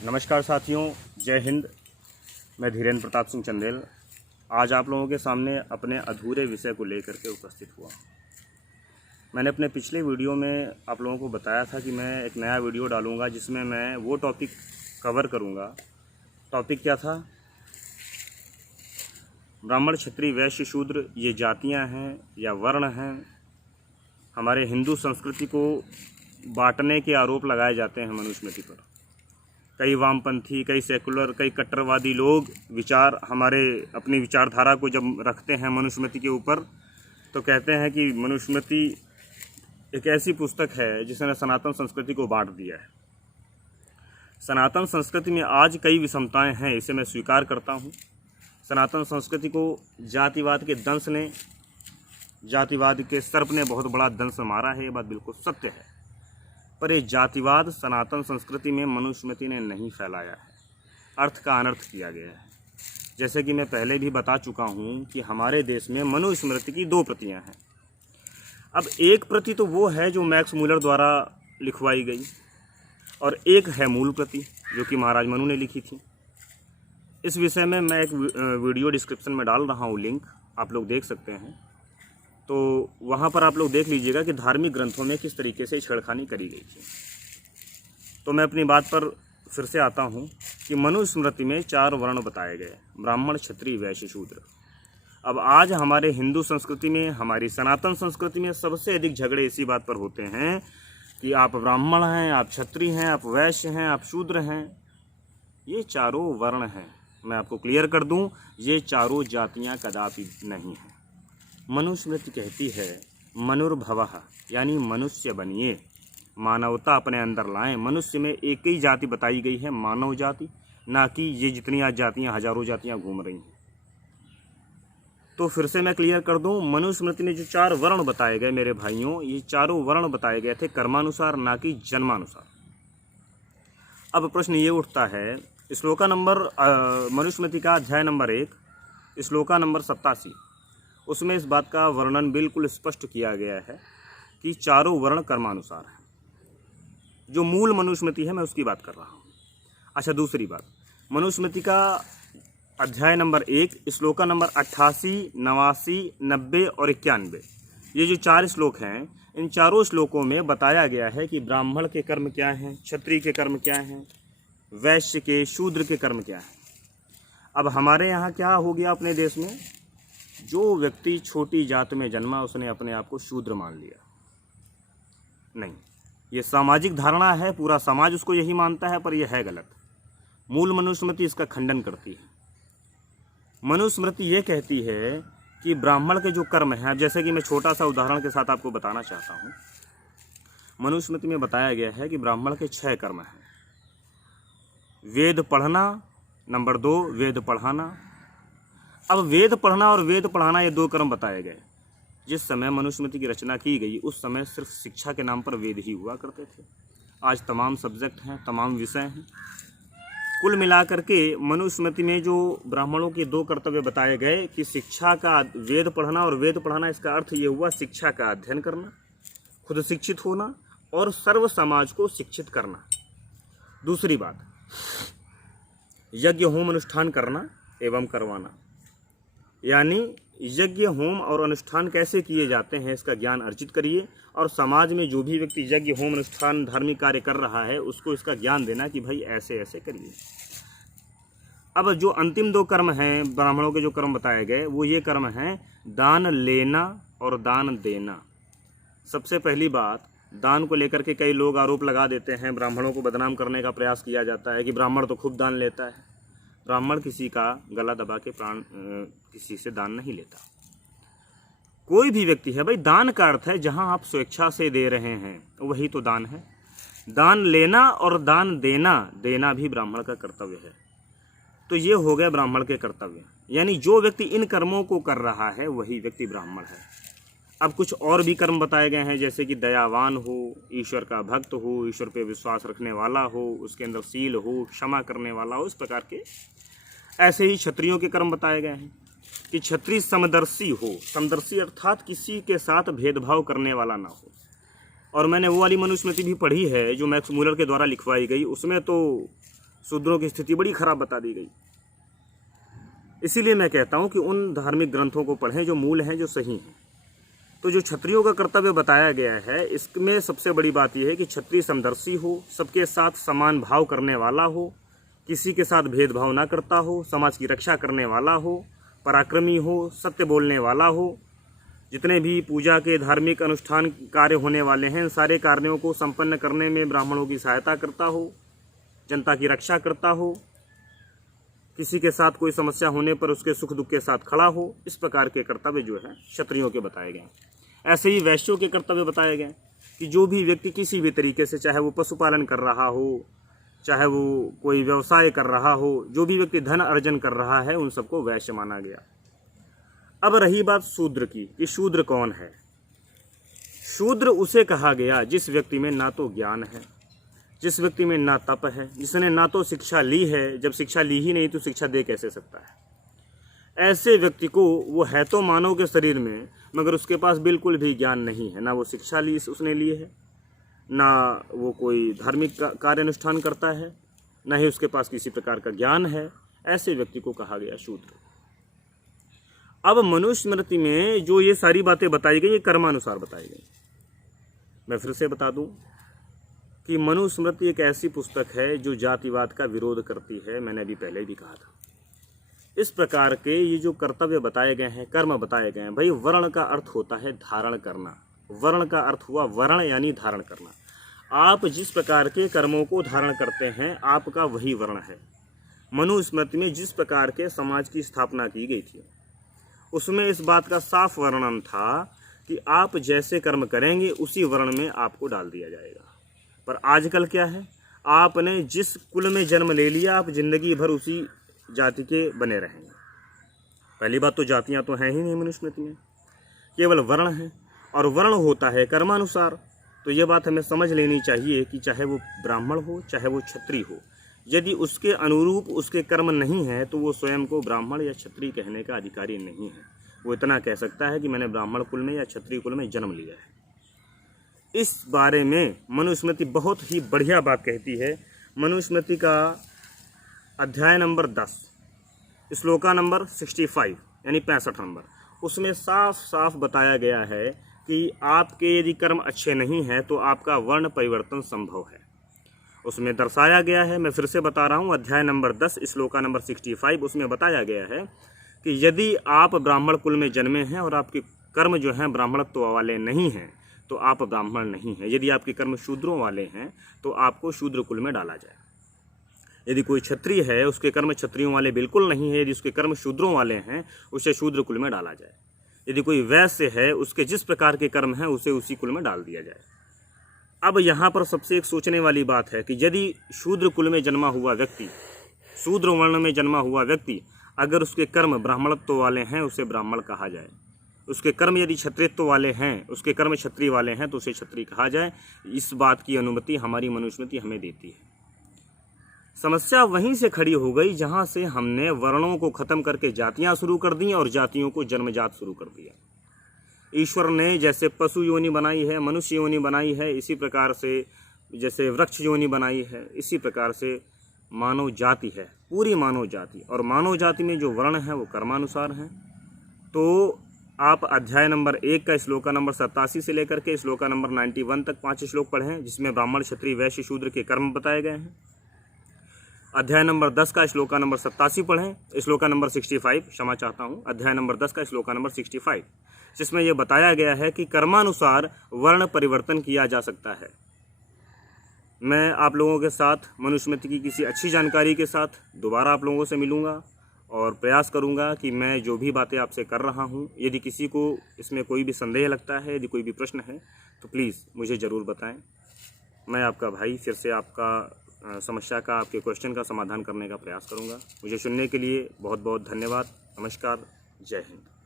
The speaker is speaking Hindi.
नमस्कार साथियों, जय हिंद। मैं धीरेन्द्र प्रताप सिंह चंदेल आज आप लोगों के सामने अपने अधूरे विषय को लेकर के उपस्थित हुआ। मैंने अपने पिछले वीडियो में आप लोगों को बताया था कि मैं एक नया वीडियो डालूंगा जिसमें मैं वो टॉपिक कवर करूंगा। टॉपिक क्या था? ब्राह्मण, क्षत्रिय, वैश्य, शूद्र ये जातियां हैं या वर्ण हैं। हमारे हिंदू संस्कृति को बांटने के आरोप लगाए जाते हैं मनुस्मृति पर। कई वामपंथी, कई सेकुलर, कई कट्टरवादी लोग हमारे अपनी विचारधारा को जब रखते हैं मनुस्मृति के ऊपर तो कहते हैं कि मनुस्मृति एक ऐसी पुस्तक है जिसने सनातन संस्कृति को बांट दिया है। सनातन संस्कृति में आज कई विषमताएं हैं, इसे मैं स्वीकार करता हूं। सनातन संस्कृति को जातिवाद के दंश ने, जातिवाद के सर्प ने बहुत बड़ा दंश मारा है, ये बात बिल्कुल सत्य है। पर ये जातिवाद सनातन संस्कृति में मनुस्मृति ने नहीं फैलाया है, अर्थ का अनर्थ किया गया है। जैसे कि मैं पहले भी बता चुका हूँ कि हमारे देश में मनुस्मृति की 2 प्रतियाँ हैं। अब एक प्रति तो वो है जो मैक्स मूलर द्वारा लिखवाई गई, और एक है मूल प्रति जो कि महाराज मनु ने लिखी थी। इस विषय में मैं एक वीडियो डिस्क्रिप्शन में डाल रहा हूँ, लिंक आप लोग देख सकते हैं। तो वहाँ पर आप लोग देख लीजिएगा कि धार्मिक ग्रंथों में किस तरीके से छेड़खानी करी गई थी। तो मैं अपनी बात पर फिर से आता हूँ कि मनुस्मृति में 4 वर्ण बताए गए: ब्राह्मण, क्षत्रिय, वैश्य, शूद्र। अब आज हमारे हिंदू संस्कृति में, हमारी सनातन संस्कृति में सबसे अधिक झगड़े इसी बात पर होते हैं कि आप ब्राह्मण हैं, आप क्षत्रिय हैं, आप वैश्य हैं, आप शूद्र हैं। ये चारों वर्ण हैं। मैं आपको क्लियर कर दूं, ये चारों जातियाँ कदापि नहीं हैं। मनुस्मृति कहती है मनुर्भवः, यानी मनुष्य बनिए, मानवता अपने अंदर लाएं। मनुष्य में एक ही जाति बताई गई है, मानव जाति, ना कि ये जितनी आज जातियाँ, हजारों जातियाँ घूम रही हैं। तो फिर से मैं क्लियर कर दूं, मनुस्मृति में जो 4 वर्ण बताए गए मेरे भाइयों, ये चारों वर्ण बताए गए थे कर्मानुसार, ना कि जन्मानुसार। अब प्रश्न ये उठता है, श्लोका नंबर मनुस्मृति का अध्याय नंबर 1 श्लोका नंबर 87, उसमें इस बात का वर्णन बिल्कुल स्पष्ट किया गया है कि चारों वर्ण कर्मानुसार हैं। जो मूल मनुस्मृति है मैं उसकी बात कर रहा हूँ। अच्छा, दूसरी बात, मनुस्मृति का अध्याय नंबर 1 श्लोका नंबर 88, 89, 90 और 91, ये जो 4 श्लोक हैं, इन चारों श्लोकों में बताया गया है कि ब्राह्मण के कर्म क्या हैं, क्षत्रिय के कर्म क्या हैं, वैश्य के, शूद्र के कर्म क्या हैं। अब हमारे यहाँ क्या हो गया अपने देश में, जो व्यक्ति छोटी जात में जन्मा उसने अपने आप को शूद्र मान लिया। नहीं, ये सामाजिक धारणा है, पूरा समाज उसको यही मानता है, पर यह है गलत। मूल मनुस्मृति इसका खंडन करती है। मनुस्मृति ये कहती है कि ब्राह्मण के जो कर्म हैं, अब जैसे कि मैं छोटा सा उदाहरण के साथ आपको बताना चाहता हूँ। मनुस्मृति में बताया गया है कि ब्राह्मण के 6 कर्म हैं। वेद पढ़ना, नंबर 2 वेद पढ़ाना। अब वेद पढ़ना और वेद पढ़ाना ये 2 कर्म बताए गए। जिस समय मनुस्मृति की रचना की गई उस समय सिर्फ शिक्षा के नाम पर वेद ही हुआ करते थे। आज तमाम सब्जेक्ट हैं, तमाम विषय हैं। कुल मिलाकर के मनुस्मृति में जो ब्राह्मणों के 2 कर्तव्य बताए गए कि शिक्षा का, वेद पढ़ना और वेद पढ़ाना, इसका अर्थ ये हुआ शिक्षा का अध्ययन करना, खुद शिक्षित होना और सर्व समाज को शिक्षित करना। दूसरी बात, यज्ञ होम अनुष्ठान करना एवं करवाना, यानी यज्ञ होम और अनुष्ठान कैसे किए जाते हैं इसका ज्ञान अर्जित करिए, और समाज में जो भी व्यक्ति यज्ञ होम अनुष्ठान धार्मिक कार्य कर रहा है उसको इसका ज्ञान देना कि भाई ऐसे ऐसे करिए। अब जो अंतिम 2 कर्म हैं, ब्राह्मणों के जो कर्म बताए गए, वो ये कर्म हैं दान लेना और दान देना। सबसे पहली बात, दान को लेकर के कई लोग आरोप लगा देते हैं, ब्राह्मणों को बदनाम करने का प्रयास किया जाता है कि ब्राह्मण तो खूब दान लेता है। ब्राह्मण किसी का गला दबा के प्राण किसी से दान नहीं लेता। कोई भी व्यक्ति है, भाई दान का अर्थ है जहां आप स्वेच्छा से दे रहे हैं वही तो दान है। दान लेना और दान देना, देना भी ब्राह्मण का कर्तव्य है। तो ये हो गए ब्राह्मण के कर्तव्य, यानी जो व्यक्ति इन कर्मों को कर रहा है वही व्यक्ति ब्राह्मण है। अब कुछ और भी कर्म बताए गए हैं, जैसे कि दयावान हो, ईश्वर का भक्त हो, ईश्वर पे विश्वास रखने वाला हो, उसके अंदर शील हो, क्षमा करने वाला हो, इस प्रकार के। ऐसे ही क्षत्रियों के कर्म बताए गए हैं कि क्षत्रिय समदर्शी हो। समदर्शी अर्थात किसी के साथ भेदभाव करने वाला ना हो। और मैंने वो वाली मनुस्मृति भी पढ़ी है जो मैक्स मूलर के द्वारा लिखवाई गई, उसमें तो शूद्रों की स्थिति बड़ी खराब बता दी गई। इसीलिए मैं कहता हूँ कि उन धार्मिक ग्रंथों को पढ़ें जो मूल हैं, जो सही हैं। तो जो क्षत्रियों का कर्तव्य बताया गया है, इसमें सबसे बड़ी बात यह है कि क्षत्रिय समदर्शी हो, सबके साथ समान भाव करने वाला हो, किसी के साथ भेदभाव ना करता हो, समाज की रक्षा करने वाला हो, पराक्रमी हो, सत्य बोलने वाला हो, जितने भी पूजा के धार्मिक अनुष्ठान कार्य होने वाले हैं, सारे कार्यों को संपन्न करने में ब्राह्मणों की सहायता करता हो, जनता की रक्षा करता हो, किसी के साथ कोई समस्या होने पर उसके सुख दुख के साथ खड़ा हो। इस प्रकार के कर्तव्य जो है क्षत्रियों के बताए गए। ऐसे ही वैश्यों के कर्तव्य बताए गए कि जो भी व्यक्ति किसी भी तरीके से, चाहे वो पशुपालन कर रहा हो, चाहे वो कोई व्यवसाय कर रहा हो, जो भी व्यक्ति धन अर्जन कर रहा है, उन सबको वैश्य माना गया। अब रही बात शूद्र की कि शूद्र कौन है। शूद्र उसे कहा गया जिस व्यक्ति में ना तो ज्ञान है, जिस व्यक्ति में ना तप है, जिसने ना तो शिक्षा ली है, जब शिक्षा ली ही नहीं तो शिक्षा दे कैसे सकता है। ऐसे व्यक्ति को, वो है तो मानव के शरीर में, मगर उसके पास बिल्कुल भी ज्ञान नहीं है, ना वो शिक्षा ली उसने ली है, ना वो कोई धार्मिक कार्य अनुष्ठान करता है, ना ही उसके पास किसी प्रकार का ज्ञान है। ऐसे व्यक्ति को कहा गया शूद्र। अब मनुस्मृति में जो ये सारी बातें बताई गई, ये कर्मानुसार बताई गई। मैं फिर से बता दूं कि मनुस्मृति एक ऐसी पुस्तक है जो जातिवाद का विरोध करती है। मैंने अभी पहले भी कहा था। इस प्रकार के ये जो कर्तव्य बताए गए हैं, कर्म बताए गए हैं, भाई वर्ण का अर्थ होता है धारण करना। वर्ण का अर्थ हुआ वर्ण यानी धारण करना। आप जिस प्रकार के कर्मों को धारण करते हैं, आपका वही वर्ण है। मनुस्मृति में जिस प्रकार के समाज की स्थापना की गई थी, उसमें इस बात का साफ वर्णन था कि आप जैसे कर्म करेंगे उसी वर्ण में आपको डाल दिया जाएगा। पर आजकल क्या है, आपने जिस कुल में जन्म ले लिया, आप जिंदगी भर उसी जाति के बने रहेंगे। पहली बात तो जातियां तो हैं ही नहीं मनुस्मृति में, केवल वर्ण है, और वर्ण होता है कर्मानुसार। तो ये बात हमें समझ लेनी चाहिए कि चाहे वो ब्राह्मण हो, चाहे वो क्षत्रिय हो, यदि उसके अनुरूप उसके कर्म नहीं है तो वो स्वयं को ब्राह्मण या क्षत्रिय कहने का अधिकारी नहीं है। वो इतना कह सकता है कि मैंने ब्राह्मण कुल में या क्षत्रिय कुल में जन्म लिया है। इस बारे में मनुस्मृति बहुत ही बढ़िया बात कहती है। मनुस्मृति का अध्याय नंबर 10, श्लोका नंबर 65 यानी 65 नंबर, उसमें साफ साफ बताया गया है कि आपके यदि कर्म अच्छे नहीं हैं तो आपका वर्ण परिवर्तन संभव है। उसमें दर्शाया गया है, मैं फिर से बता रहा हूँ, अध्याय नंबर 10 श्लोका नंबर 65, उसमें बताया गया है कि यदि आप ब्राह्मण कुल में जन्मे हैं और आपके कर्म जो हैं ब्राह्मणत्व वाले नहीं हैं तो आप ब्राह्मण नहीं हैं। यदि आपके कर्म शूद्रों वाले हैं तो आपको शूद्र कुल में डाला जाए। यदि कोई क्षत्रिय है, उसके कर्म क्षत्रियों वाले बिल्कुल नहीं है, यदि उसके कर्म शूद्रों वाले हैं, उसे शूद्र कुल में डाला जाए। यदि कोई वैश्य है, उसके जिस प्रकार के कर्म हैं उसे उसी कुल में डाल दिया जाए। अब यहाँ पर सबसे एक सोचने वाली बात है कि यदि शूद्र कुल में जन्मा हुआ व्यक्ति, शूद्र वर्ण में जन्मा हुआ व्यक्ति, अगर उसके कर्म ब्राह्मणत्व वाले हैं उसे ब्राह्मण कहा जाए, उसके कर्म यदि क्षत्रियत्व वाले हैं, उसके कर्म क्षत्रिय वाले हैं तो उसे क्षत्रिय कहा जाए। इस बात की अनुमति हमारी मनुस्मृति हमें देती है। समस्या वहीं से खड़ी हो गई जहाँ से हमने वर्णों को खत्म करके जातियाँ शुरू कर दी और जातियों को जन्मजात शुरू कर दिया। ईश्वर ने जैसे पशु योनि बनाई है, मनुष्य योनि बनाई है, इसी प्रकार से जैसे वृक्ष योनि बनाई है, इसी प्रकार से मानव जाति है, पूरी मानव जाति। और मानव जाति में जो वर्ण हैं वो कर्मानुसार हैं। तो आप अध्याय नंबर 1 का श्लोका नंबर 87 से लेकर के श्लोका नंबर 91 तक 5 श्लोक पढ़ें, जिसमें ब्राह्मण क्षत्रिय वैश्य शूद्र के कर्म बताए गए हैं। अध्याय नंबर 10 का श्लोका नंबर 87 पढ़ें, श्लोका नंबर 65, क्षमा चाहता हूँ, अध्याय नंबर 10 का श्लोका नंबर 65, जिसमें यह बताया गया है कि कर्मानुसार वर्ण परिवर्तन किया जा सकता है। मैं आप लोगों के साथ मनुस्मृति की किसी अच्छी जानकारी के साथ दोबारा आप लोगों से मिलूँगा और प्रयास करूँगा कि मैं जो भी बातें आपसे कर रहा हूँ, यदि किसी को इसमें कोई भी संदेह लगता है, यदि कोई भी प्रश्न है तो प्लीज़ मुझे ज़रूर बताएं। मैं आपका भाई फिर से आपका समस्या का, आपके क्वेश्चन का समाधान करने का प्रयास करूँगा। मुझे सुनने के लिए बहुत बहुत धन्यवाद। नमस्कार, जय हिंद।